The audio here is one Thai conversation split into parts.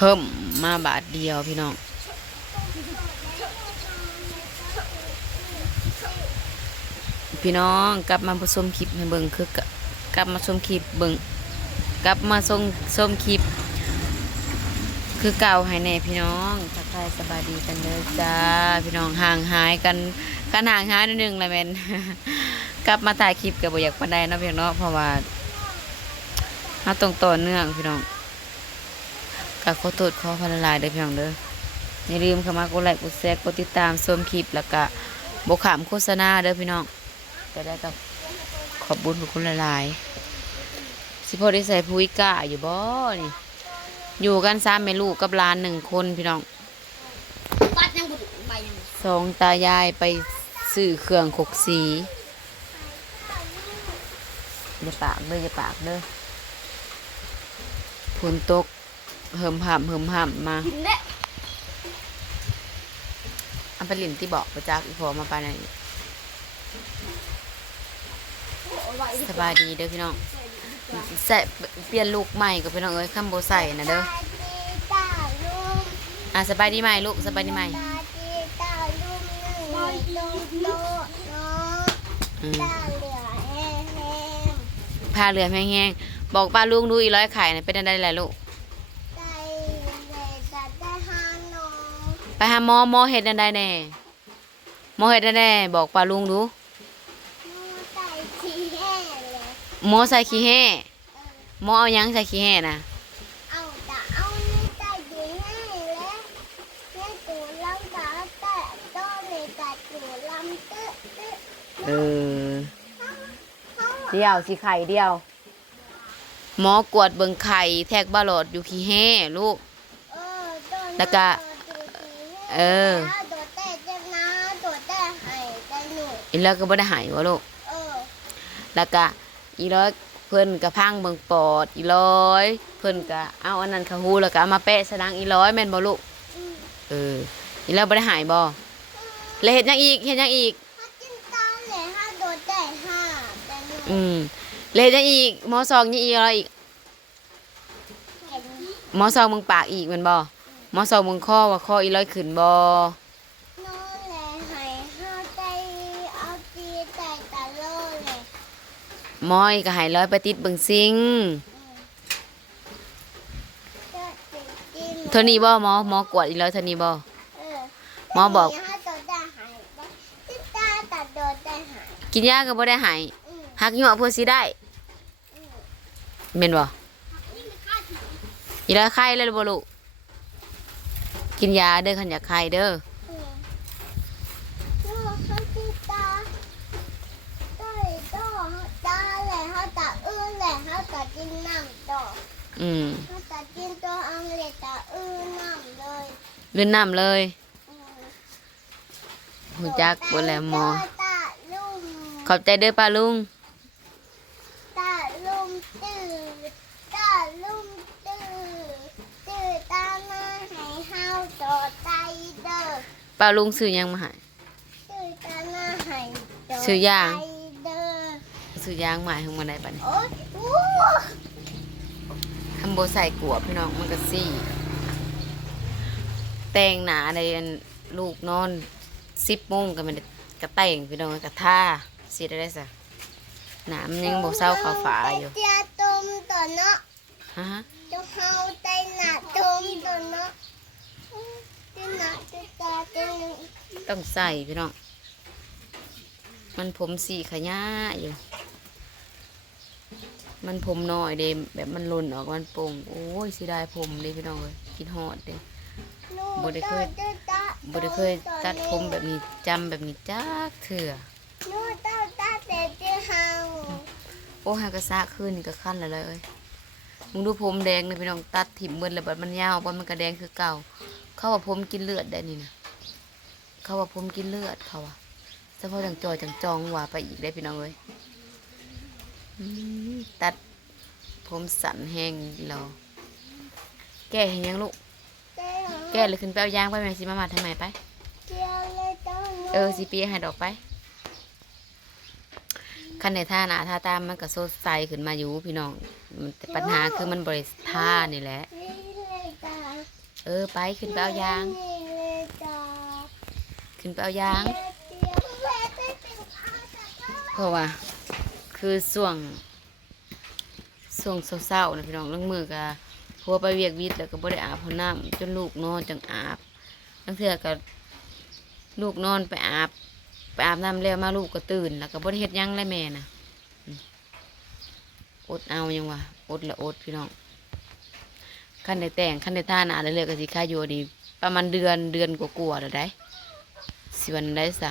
พิ่มมาบาทเดียวพี่น้องพี่น้องกลับมาชมคลิปให้เบิ่งคือกลับมาชมคลิปเบิ่งกลับมาชมชมคลิป คือเก่าให้แน่พี่น้องทักทายสบายดีกันเลยจ้าพี่น้องห่างหายกันกันห่างหายนิดนึงละแม่นกลับมาถ่ายคลิปกับบอยากปานใดเนาะพี่น้องเนาะเพราะว่าเฮาต้องต่อเนื่องพี่น้อง ก็ขอโทษขอพลลายเด้อพี่น้องเด้ออย่าลืมเข้ามากดไลค์กดแชร์กดติดตามชมคลิปแล้วก็บ่ขามโฆษณาเด้อพี่น้องก็ได้กับขอบบุญขอบคุณหลายๆสิพอได้ใส่ปุ๋ยกะอยู่บ่นี่อยู่กันสามแม่ลูกกับหลานหนึ่งคนพี่น้องปัดยังบุดใบยังสองตายายไปซื้อเครื่องขกสีอย่าปากเด้ออย่าปากเด้อฝนตก เหิมห่ำเหิมห่ำมากินได้อันไปลินที่บอกประจักอีพอมาไปไหนนสบายดีเด้อพี่น้องใส่เปลี่ยนลูกใหม่กับพี่น้องเอ้ยข้ามโบใส่นะเด้อตาลุงอะสบายดีไหมลูกสบายดีไหมตาจีตาลุงหนึ่งโตโตเนาะอืมตาเหลือแห้งผ้าเหลือมแห้งๆบอกป้าลุงดูอีร้อยไข่นะเป็นอะไรแหละลูก ๆใจเลยจะได้หาน้อง ไปหาหมอหมอเห็ดอันใดแน่หมอเห็ดอันใดบอกป้าลุงดูนูใจขี้แห้งเลยหมอใส่ขี้แห่เออหมอเอาหยังใส่ขี้แห่น่ะเอาแต่เอานี่ใจขี้แห้งเลยนี่ตูลำตาแต่ต้นเลยแต่ตูลำตึ๊ดตึ๊ดเออเดียวสิไข่เดียว หมอกวดเบิ่งไข่แทกบาหลอดอยู่ขี้แห่ลูก เออต้นแล้วก็ เออ ตัวแต่จะนะตัวแต่ให้ใจหนูอีแล้วก็บ่ได้หายวะลูกเออแล้วก็อีร้อยเพิ่นก็พังเบิ่งปอดอีร้อย เพิ่นก็เอาอันนั้นเขาหูแล้วก็เอามาแปะสนังอีร้อยแม่นบ่ลูกเอออีแล้วบ่ได้หายบ่แล้วเฮ็ดหยังอีกเฮ็ดหยังอีกถ้ากินตาเลยห้าตัวแต่ห้าแต่หนูอืมแล้วเฮ็ดหยังอีกหมอซองยังอีกอะไรอีกหมอซองมึงปากอีกแมันบ่ หมอซองมึงคอว่าคออีร้อยขึ้นบ่น้องเลยให้ห้าใจเอาจีแต่ตะโลเลยหมออีกก็ให้ร้อยไปติดเบิ่งซิงจะติดกินเท่านี้บ่หมอหมอกวดอีร้อยเท่านี้บ่ เออหมอบอก ห้าตัวแต่หายไปกินตาตัดตัวแต่หายกินยาก็บ่ได้ให้อืมหักยั่วเพื่อสิได้แม่นบ่อีร้อยไข้แล้วบ่ลูก กินยาเด้อคันอยากไข้เด้ออืมลูกเขากินตาตาเลยต่อตาเลยเขาตาอื้อเลยเขาตากินน้ำต่ออืมเขาตากินตัวอังเลยตาอื้อน้ำเลยลื่นน้ำเลยอืมหูจักบ่แล้วหมอตาลุงขอบใจเด้อป้าลุง ตาลุงตื่นตาลุงตื่นตื่นตามาให้เฮาต่อใจเด้อ ป้าลุงซื้อหยังมาให้ตื่นตามาให้ต่อซื้อยางใจเด้อซื้อยางมาให้มาได้บัดนี้โอ๊ยอู้ทำโบใส่กวบพี่น้องมันก็ซี่ แต่งหนาในอันลูกนอนสิบโมงก็มันกระแต่งพี่น้องกระท่าสิได้ได้ซะหนามันยังโบเศร้าขาวฝาอยู่เจียตุมตัวเนาะฮะฮะจะเฮาใจหนาตุมตัวเนาะจะหนาจะ ต้องใส่พี่น้อง มันผมสีขยะอยู่ มันผมน้อยเดมแบบมันหล่นออกมันโป่งโอ้ยสิได้ผมเลยพี่น้องเลยคิดฮอดเด้บ่ได้เคยบ่ได้เคยตัดผมแบบนี้จำแบบนี้จักเถื่อหนูตาตาแต่จะเฮาโอ้หากระซะขึ้นนี่ก็ขั้นเลยเอ้ยมึงดูผมแดงเลยพี่น้องตัดถิ่มเบิดแล้วบัดมันยาวบัดมันก็แดงคือเก่า เขาว่าผมกินเลือดได้นี่นะเขาว่าผมกินเลือดเขาว่าเฉพาะจังจอยจังจองว่าไปอีกได้พี่น้องเอ้ยอืมตัดผมสันแห้งเรา แก้เห็นยังลูก แก้เลยขึ้นไปเอายางไปไหมสิมามาทำไมไปเจียเลยตาหนูเออสิปีให้ดอกไปคันในท่าหนาท่าตามมันก็สดใสขึ้นมาอยู่พี่น้องมันแต่ปัญหาคือมันบริท่านี่แหละเลยตา ออไปขึ้นไปเอายาง ขึ้นไปเอายางเดี๋ยวแม่ไปเป็นอาสาสมัครเพราะว่า คือส่วงส่วงเศร้าๆนะพี่น้องเรื่องมือกะพัวไปเวียกวิทย์แล้วก็บ่ได้อาบน้ำจนลูกนอนจังอาบทั้งเทื่อก็ลูกนอนไปอาบไปอาบน้ำแล้วมาลูกก็ตื่น แล้วก็บ่ได้เฮ็ดยังเลยแม่น่ะออดเอายังวะอดละอดพี่น้อง ขั้นได้แต่งขั้นได้ท่าหนาเรื่อยๆก็สิค่าอยู่ดีประมาณเดือนเดือนกว่าๆแล้วได้สิวันได้ซะ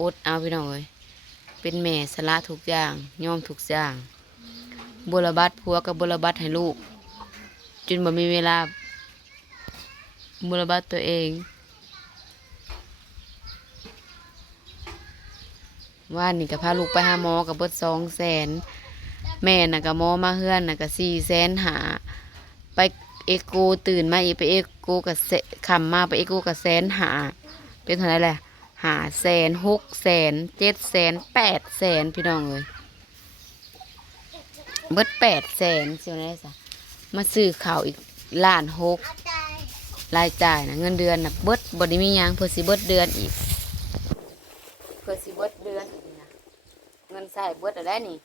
อดเอาพี่น้องเอ้ยเป็นแม่สละทุกอย่างย่อมทุกอย่างบุรบัดผัวกับบุรบัดให้ลูกจนบ่มีเวลาบุรบัดตัวเองว่านี่ก็พาลูกไปหาหมอกับเบิดสองแสนแม่น่ะก็หมอมาเฮือนน่ะก็สี่แสนหา ไปเอโกตื่นมาอีกไปเอโกกับเสคำมาไปเอโกกับแสนหาเป็นเท่าไรแหละหาแสนหกแสนเจ็ดแสนแปดแสนพี่น้องเลยเบิดแปดแสนเสียวไหนสะมาซื้อข่าวอีกล้านหกรายจ่ายนะเงินเดือนนะเบิดบไดีมียังเพื่อสิเบิดเดือนอีกเพื่อสิเบิดเดือนอีกนะเงินใส่เบิดอะไรนี่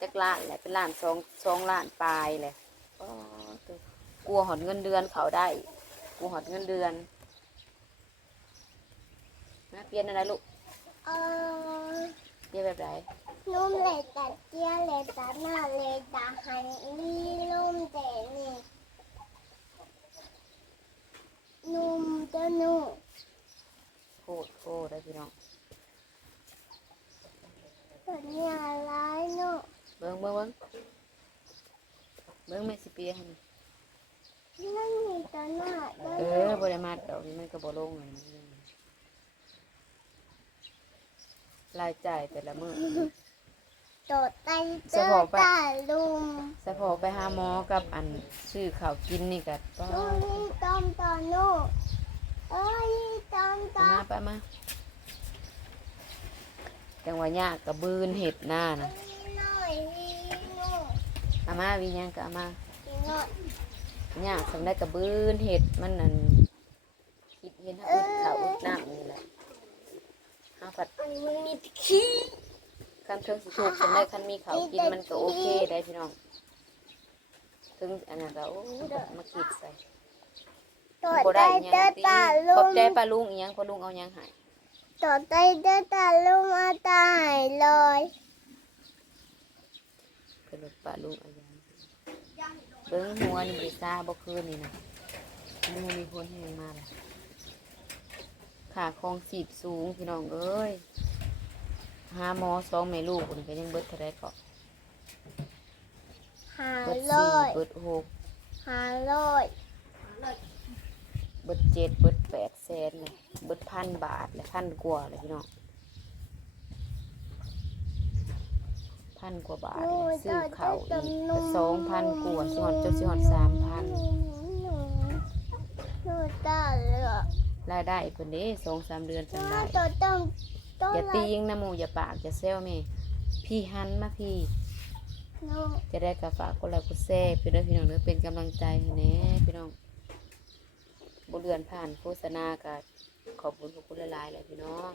จักล้านแหละเป็นล้านสองสองล้านปลายแหละอ๋อ กลัวหอดเงินเดือนเขาได้กลัวหอดเงินเดือนนะเปลี่ยนอะไรลูกเออเปลี่ยนแบบไหนนุ่มเลยแต่เจียเลยแต่หน้าเลยแต่หันมีนุ่มแต่นี่นุ่มจะนุ่มโคตรโคตรได้พี่น้องตัวนี้อะไรเนาะเบิ้งเบิ้งเบิ้งเบิ้งไม่สิเปียให้ นั่นมีตัวหน้าเออบริมาดดอกนี่มันก็บ่ลงเลยรายจ่ายแต่ละมื้อตัวไตเจจอตาลุมสะพอไปหาหมอกับอันซื้อข้าวกินนี่ก็ต้อนุ่มนี่ต้มตัวนุ่มเอ้ยต้มตัมาไปมาจังหวะยากกระบืนเห็ดหน้านะนี่หน่อยนี่นุ่มอามาวิญญาณก็อามา ยยากสำได้กระบืนเห็ดมันนั่นคิดเห็นถ้าอึดข้าวอึดน้ำนี่แหละห้าผัดอันนี้มันมีตะขี้คันเทิงสิถูกสำได้คันมีข้าวกินมันก็โอเคได้พี่น้องถึงอันนั้นก็โอ้มาคิดใส่ตัวบ่ไตได้อิหเจยัองตีตาขลุอบมใจป้าลุงอีหยังป้าลุงเอาหยังใหายตัวไตเจอตาลุมอาตายเลยเพิ่นว่าป้าลุงเอาหยัง เบิ่งหัวนี่บ่ได้ซาบ่คืนนี่นะมือมีคนแหงมาแล้วขาคองสีบสูงพี่น้องเอ้ยหาหมอสองแม่ลูกนี่ก็ยังเบิดเท่าไรก็หาเบิดเลสี่ยเบิดหกหาเลยเบิดเจ็ดเบิดแปดแสนเลยเบิดพันบาทเลยพันกว่าเลยพี่น้อง พันกว่าบาทเลยซื้อเขาวอีกสองพันกว่าสิหอดจนสิหอดสามพันหนูหนูตาเหลือรายได้เพิ่นเด้สองสามเดือนจังหนูได้ตัวต้องต้องอย่าตียิงนะหมูอย่าปากอย่าเซลแม่พี่หันมาพี่หนูจะได้กระฝากกดไลค์กดแชร์พี่น้องพี่น้องเด้อเป็นกำลังใจให้แหน่พี่น้องบเดือนผ่านโฆษณากับขอบคุณขอบคุณหลายๆเลยพี่น้อง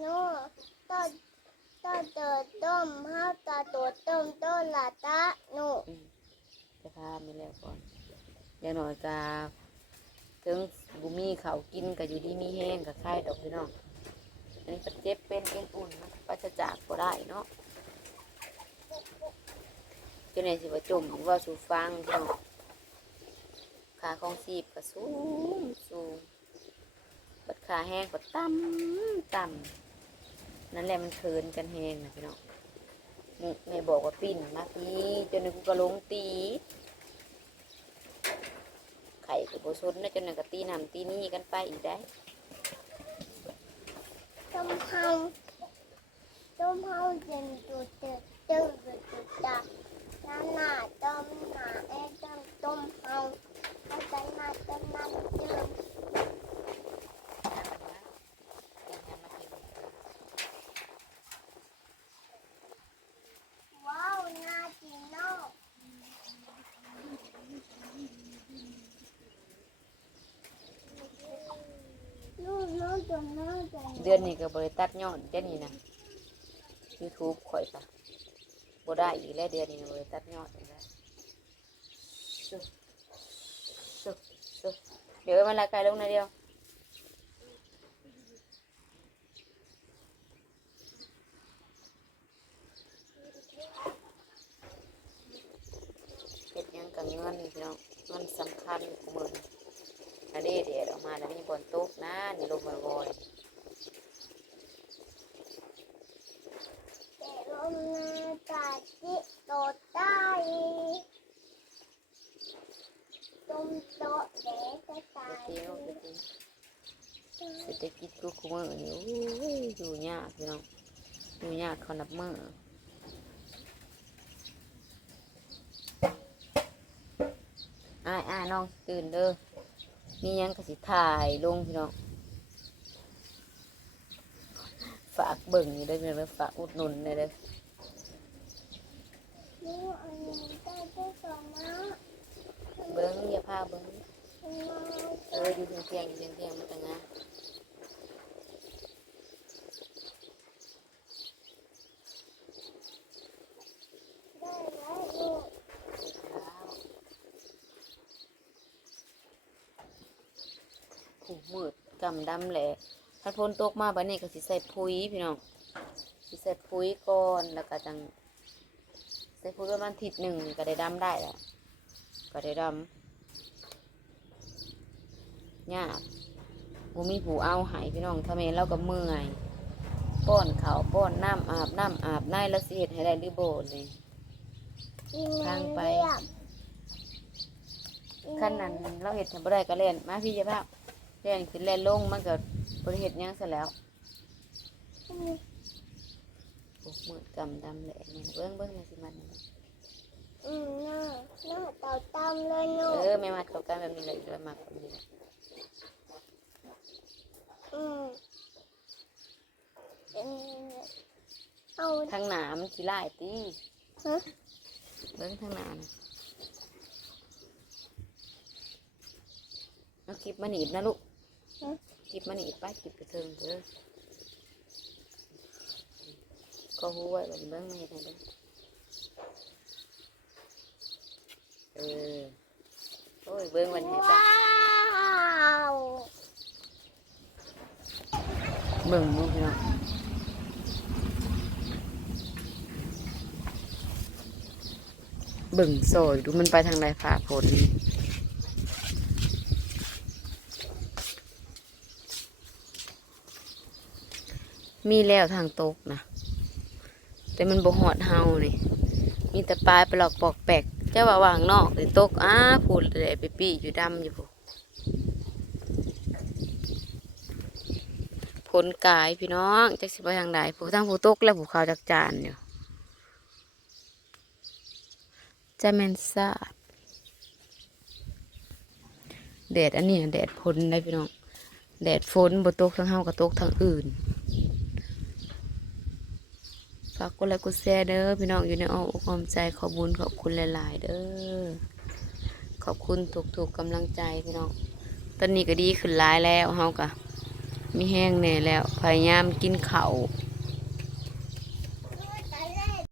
หนู ตัวตัวต้มห้าตาตัวต้มตัวละตาหนูจะพาไม่แล้วก่อนอย่างหน่อยกาถึงบุมีเขากินก็อยู่ดีมีแห้งกับไข่ดอกพี่น้องอันนี้ปัจเจ็บเป็นเป็นอุ่นนะปัจจจากก็ได้เนาะเจ้าไหนสิว่าจมอีกว่าสูฟังพี่น้องขาของสีบก็สูงสูงปัดขาแห้งก็ต่ำต่ำ นั่นแหละมันเคินกันแหงนะพี่น้องนี่แม่บอกว่าปิ้นมาพี่จนนกูก็ลงตี ไข่กับโบซนนะจนในกตีนำตีนี่กันไปอีกได้ต้มเฮาต้มเฮาเย็นตัวเตอเตอตัวตาหน้าหน้าต้มหน้าเอ็ต้มต้มเฮาแล้วก็หน้าต้มน้ำเจือว้าวน่ากินเนาะำน้ำใจ เดือนนี้ก็บริตัดยอดเดือนนี้นะยูทูบข่อยปะบ่ได้อีกแล้วเดือนนี้บริตัดยอดอีกแล้วเดี๋ยวมันละกายลงนะเดียว เฮ็ดหยังกับเงินพี่น้องเงินสำคัญของมึงอันนี้เดี๋ยวออก มาแล้วมีบอลตกนะนี่ลมบ่อยแต่ลมนาตาจิโตใต้ต้มโตะเด็กจะตาๆยเดี๋ยวเดี๋ยวเศรษฐกิจกูคุมือนี่โอ้ยอยู่ยากพี่น้องอยู่ยากเขานับมืออ้ายอ้ายน้องตื่นเด้อ มีหยังกสิถ่ายลงพี่น้องฝากเบิ่งอยู่เด้อพี่น้องเด้อฝากอุดหนุนเลยเด้อนี่อันนี้ก็จะสองนะเบิ้งอย่าพาเบิ้งมาเอออยู่เที่ยงๆอยู่เที่ยงๆมันต่างงานได้แล้วลูก ผูมืดกำ ดำแหละถ้าฝนตกมาบัดนี้ก็สิใส่ปุ๋ยพี่น้องสิใส่ปุ๋ยก่อนแล้วก็จังใส่ปุ๋ยประมาณอาทิศหนึ่งก็ได้ดำได้แล้วก็ได้ดำยากบ่มีผู้เอาใหายพี่น้องทำไมเราก็เมื่อยป้อนข้าวป้อนน้ำอาบน้ำอาบในแล้วสิเฮ็ดให้ได้หรือบ่เลยกินทางไปเรียบขั้นนั้นเราเห็ดทำบ่ได้ก็เล่นมาพี่เจ้าภา พเล่นขึ้นเล่นลงมันก็บริเห็ดหยังซะแล้วโอ้มืดกำดำแหละนี่เบิ้งเบิ้งเลยสิมันอืมน่าน่าเต่าตามเลยลูเอกอไม่มัดเข้ากันแบบนี้เลยด้วยมักแบบนี้แหละอืมเป็นเอาทางหนามันสิไล่ตีฮะเบิ้งทางหนานะเอาคลิปมาหนีบนะลูก ฮะคลิปมาหนีบไปคลิปกระเทิงเด้อก็หูไว้แบบนี้เบิ้งไม่เห็นเด้อเออโอ้ยเบิ้งวันให้ไปว้าวเบิ่งลูกพี่น้องเบิ่งโซยดูมันไปทางใดฟ้าฝน มีแล้วทางตกนะแต่มันบ่หอดเฮานี่มีแต่ปลายไปหลอกปอกแปกเจ้าว่าวางนอกหรือตกอ้าพูดเลยไปปี้อยู่ดำอยู่พูผลกายพี่น้องจักสิไปทางใดผู้ทางผู้ตกและผู้ขาวจักจานอยู่จะแมนซาบแดดอันนี้แดดพ้นได้พี่น้องแดดฝนบ่ตกทั้งเฮาก็ตกทั้งอื่น ฝากกดไลค์กดแชร์เด้อพี่น้องอยู่ในอ้อมอกอ้อมใจขอบุญขอบคุณหลาย ๆ เด้อขอบคุณถูกๆกำลังใจพี่น้องตอนนี้ก็ดีขึ้นหลายแล้วเฮากะมีแห้งแน่แล้ว พยายามกินเขาว